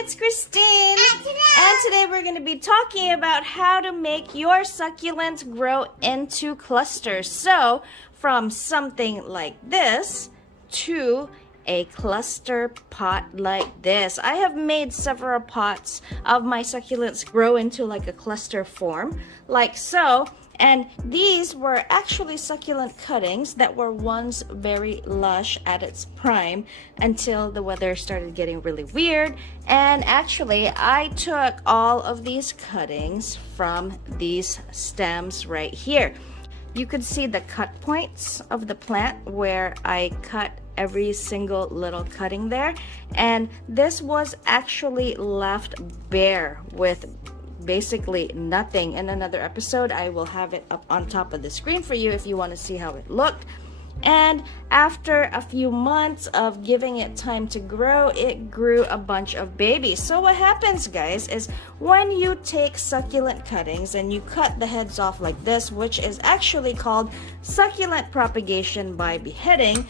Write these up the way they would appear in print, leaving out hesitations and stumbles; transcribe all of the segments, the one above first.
it's Christine. And today we're going to be talking about how to make your succulents grow into clusters. So, from something like this to a cluster pot like this. I have made several pots of my succulents grow into like a cluster form, like so. And these were actually succulent cuttings that were once very lush at its prime until the weather started getting really weird. And actually, I took all of these cuttings from these stems right here. You could see the cut points of the plant where I cut every single little cutting there. And this was actually left bare with basically nothing. In another episode, I will have it up on top of the screen for you if you want to see how it looked. And after a few months of giving it time to grow, it grew a bunch of babies. So what happens, guys, is when you take succulent cuttings and you cut the heads off like this, which is actually called succulent propagation by beheading,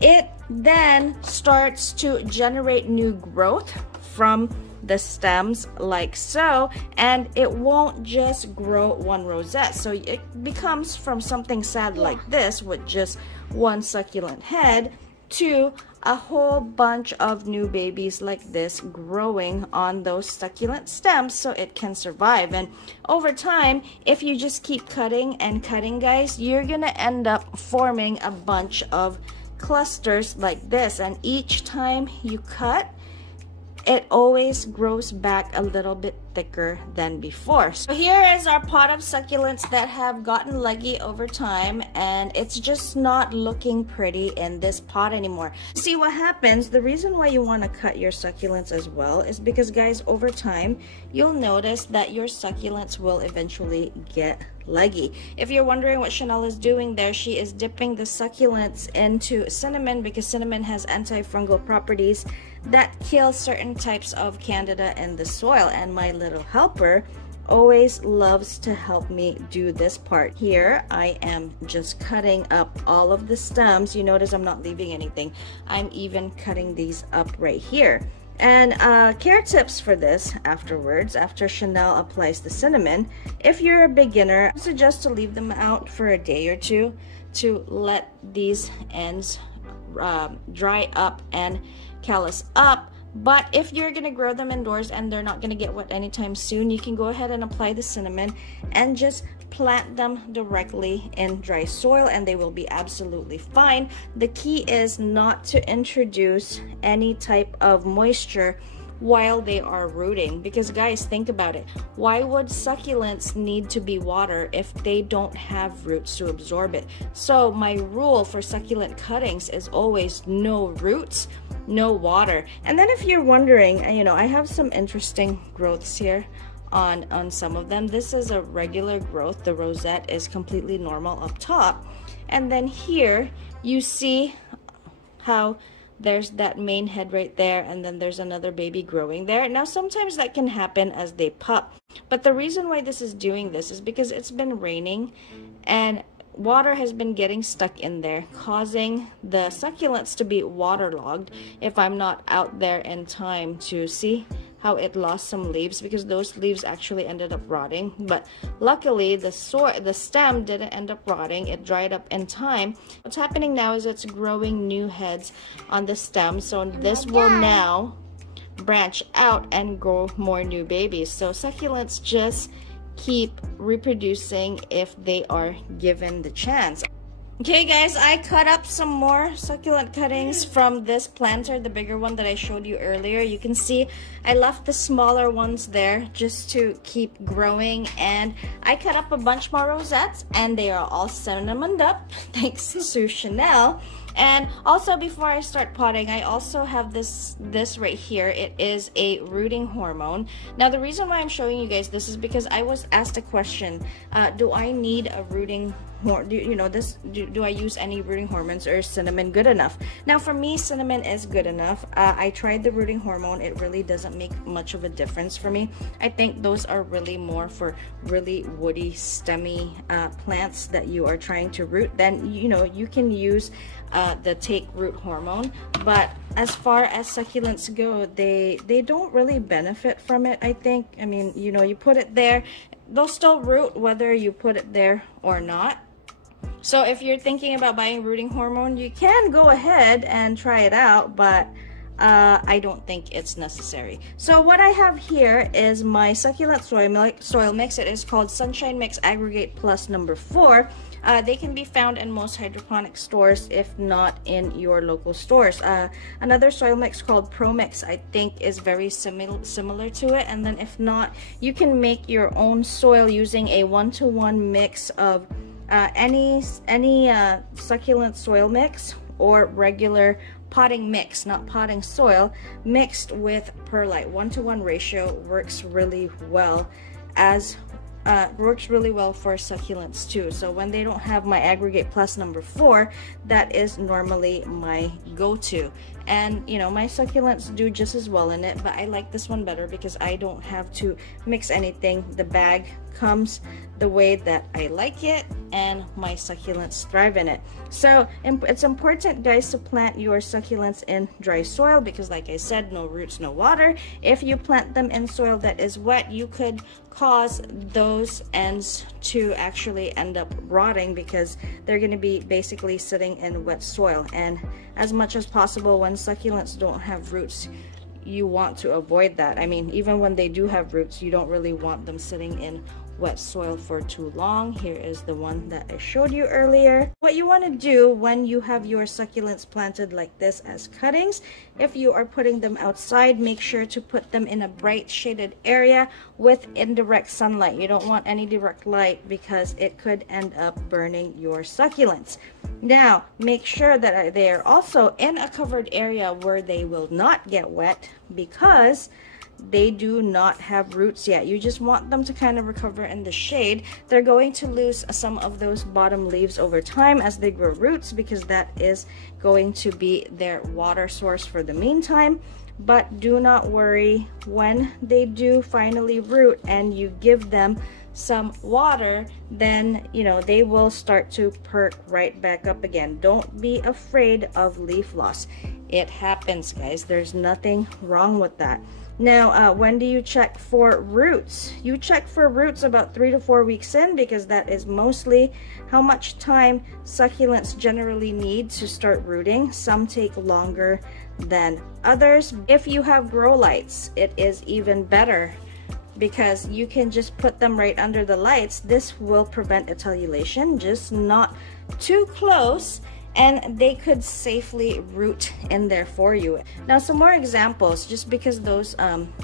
it then starts to generate new growth from the stems like so, and it won't just grow one rosette. So it becomes from something sad like this with just one succulent head to a whole bunch of new babies like this growing on those succulent stems so it can survive. And over time, if you just keep cutting and cutting, guys, you're gonna end up forming a bunch of clusters like this. And each time you cut, it always grows back a little bit thicker than before. So here is our pot of succulents that have gotten leggy over time, and it's just not looking pretty in this pot anymore. See what happens, the reason why you want to cut your succulents as well is because, guys, over time you'll notice that your succulents will eventually get leggy. If you're wondering what Chanel is doing there, she is dipping the succulents into cinnamon because cinnamon has antifungal properties that kill certain types of candida in the soil. And my little helper always loves to help me do this part. Here I am just cutting up all of the stems. You notice I'm not leaving anything. I'm even cutting these up right here. And care tips for this afterwards, after Chanel applies the cinnamon, if you're a beginner, I suggest to leave them out for a day or two to let these ends dry up and callus up. But if you're gonna grow them indoors and they're not gonna get wet anytime soon, you can go ahead and apply the cinnamon and just plant them directly in dry soil and they will be absolutely fine. The key is not to introduce any type of moisture while they are rooting, because, guys, think about it. Why would succulents need to be watered if they don't have roots to absorb it? So my rule for succulent cuttings is always no roots, no water. And then if you're wondering, you know, I have some interesting growths here on some of them. This is a regular growth. The rosette is completely normal up top, and then here you see how there's that main head right there, and then there's another baby growing there. Now sometimes that can happen as they pup, but the reason why this is doing this is because it's been raining and water has been getting stuck in there, causing the succulents to be waterlogged if I'm not out there in time to see how it lost some leaves, because those leaves actually ended up rotting. But luckily the stem didn't end up rotting, it dried up in time. What's happening now is it's growing new heads on the stem, so this will now branch out and grow more new babies. So succulents just keep reproducing if they are given the chance. Okay, guys, I cut up some more succulent cuttings from this planter, the bigger one that I showed you earlier. You can see I left the smaller ones there just to keep growing, and I cut up a bunch more rosettes and they are all cinnamoned up thanks to Chanel. And also, before I start potting, I also have this right here. It is a rooting hormone. Now the reason why I'm showing you guys this is because I was asked a question, do I need a rooting do I use any rooting hormones, or is cinnamon good enough? Now for me, cinnamon is good enough. I tried the rooting hormone. It really doesn't make much of a difference for me. I think those are really more for really woody, stemmy plants that you are trying to root. Then you can use the take root hormone. But as far as succulents go, they don't really benefit from it, I think. I mean, you put it there, they'll still root whether you put it there or not. So if you're thinking about buying rooting hormone, you can go ahead and try it out, but I don't think it's necessary. So what I have here is my succulent soil mix. It is called Sunshine Mix Aggregate Plus number 4. They can be found in most hydroponic stores, if not in your local stores. Another soil mix called Pro Mix, I think, is very similar to it. And then if not, you can make your own soil using a 1-to-1 mix of any succulent soil mix or regular potting mix, not potting soil, mixed with perlite. 1-to-1 ratio works really well for succulents too. So when they don't have my Aggregate Plus number 4, that is normally my go-to. And my succulents do just as well in it, but I like this one better because I don't have to mix anything. The bag comes the way that I like it, and my succulents thrive in it. So it's important, guys, to plant your succulents in dry soil because, like I said, no roots, no water. If you plant them in soil that is wet, you could cause those ends to actually end up rotting because they're going to be basically sitting in wet soil. And as much as possible, when succulents don't have roots, you want to avoid that. I mean, even when they do have roots, you don't really want them sitting in wet soil for too long. Here is the one that I showed you earlier. What you want to do when you have your succulents planted like this as cuttings, if you are putting them outside, make sure to put them in a bright shaded area with indirect sunlight. You don't want any direct light because it could end up burning your succulents. Now, make sure that they are also in a covered area where they will not get wet because they do not have roots yet. You just want them to kind of recover in the shade. They're going to lose some of those bottom leaves over time as they grow roots because that is going to be their water source for the meantime. But do not worry, when they do finally root and you give them some water, then they will start to perk right back up again. Don't be afraid of leaf loss. It happens, guys. There's nothing wrong with that. Now, when do you check for roots? You check for roots about 3 to 4 weeks in because that is mostly how much time succulents generally need to start rooting. Some take longer than others. If you have grow lights, it is even better because you can just put them right under the lights. This will prevent etululation, just not too close, and they could safely root in there for you. Now, some more examples, just because those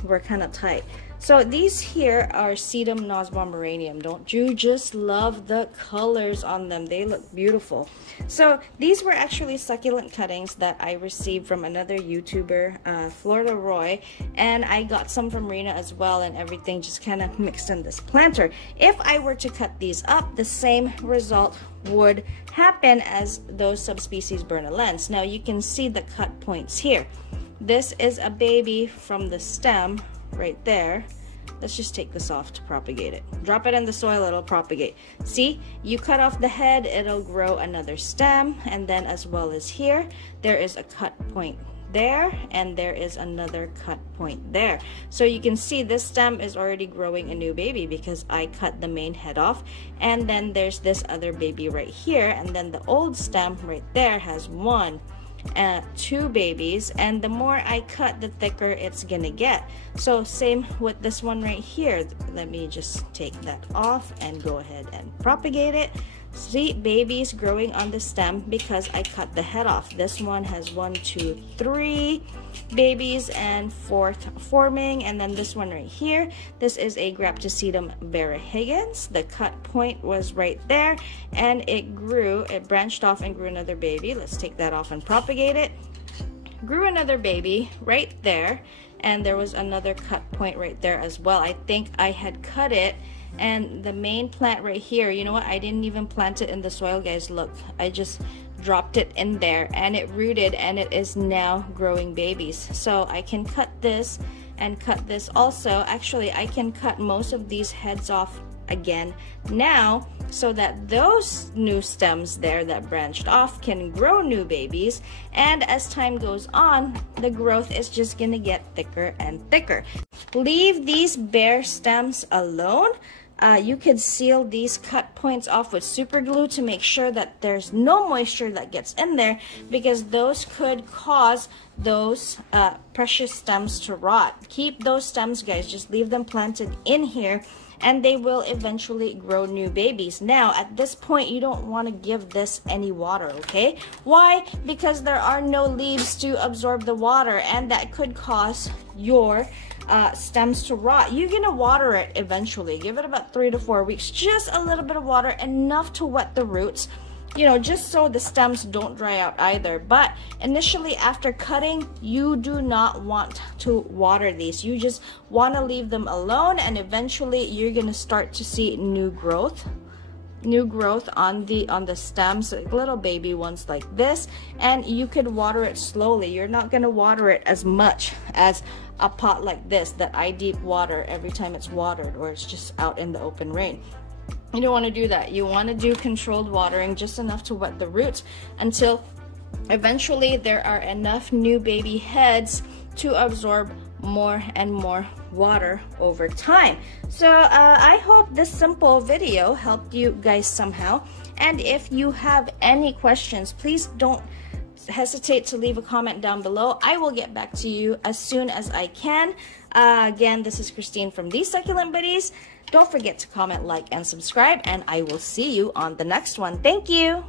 were kind of tight. So these here are Sedum nosbomberaneum. Don't you just love the colors on them? They look beautiful. So these were actually succulent cuttings that I received from another YouTuber, Florida Roy, and I got some from Rena as well, and everything just kind of mixed in this planter. If I were to cut these up, the same result would happen as those subspecies Bernalens. Now you can see the cut points here. This is a baby from the stem right there. Let's just take this off to propagate it. Drop it in the soil, it'll propagate. See, you cut off the head, it'll grow another stem, and then as well as here, there is a cut point there, and there is another cut point there. So you can see this stem is already growing a new baby because I cut the main head off, and then there's this other baby right here, and then the old stem right there has 2 babies, and the more I cut, the thicker it's gonna get. So same with this one right here. Let me just take that off and go ahead and propagate it. See, babies growing on the stem because I cut the head off. This one has 1, 2, 3 babies and 4th forming, and then this one right here, this is a Graptosedum berrihiggins. The cut point was right there, and it branched off and grew another baby. Let's take that off and propagate it. Grew another baby right there, and there was another cut point right there as well. I think I had cut it And the main plant right here, you know what? I didn't even plant it in the soil, guys. Look, I just dropped it in there and it rooted and it is now growing babies. So I can cut this and cut this also. Actually, I can cut most of these heads off again now so that those new stems there that branched off can grow new babies. And as time goes on, the growth is just gonna get thicker and thicker. Leave these bare stems alone. You could seal these cut points off with super glue to make sure that there's no moisture that gets in there, because those could cause those precious stems to rot. Keep those stems, guys, just leave them planted in here and they will eventually grow new babies. Now, at this point, you don't want to give this any water, okay? Why? Because there are no leaves to absorb the water, and that could cause your stems to rot. You're gonna water it eventually. Give it about 3 to 4 weeks. Just a little bit of water, enough to wet the roots, you know, just so the stems don't dry out either. But initially, after cutting, you do not want to water these. You just want to leave them alone, and eventually you're gonna start to see new growth on the stems, little baby ones like this. And you could water it slowly. You're not gonna water it as much as a pot like this that I deep water every time it's watered or it's just out in the open rain. You don't want to do that. You want to do controlled watering, just enough to wet the roots until eventually there are enough new baby heads to absorb more and more water over time. So I hope this simple video helped you guys somehow. And if you have any questions, please don't hesitate to leave a comment down below. I will get back to you as soon as I can. Again, this is Christine from These Succulent Buddies. Don't forget to comment, like, and subscribe, and I will see you on the next one. Thank you.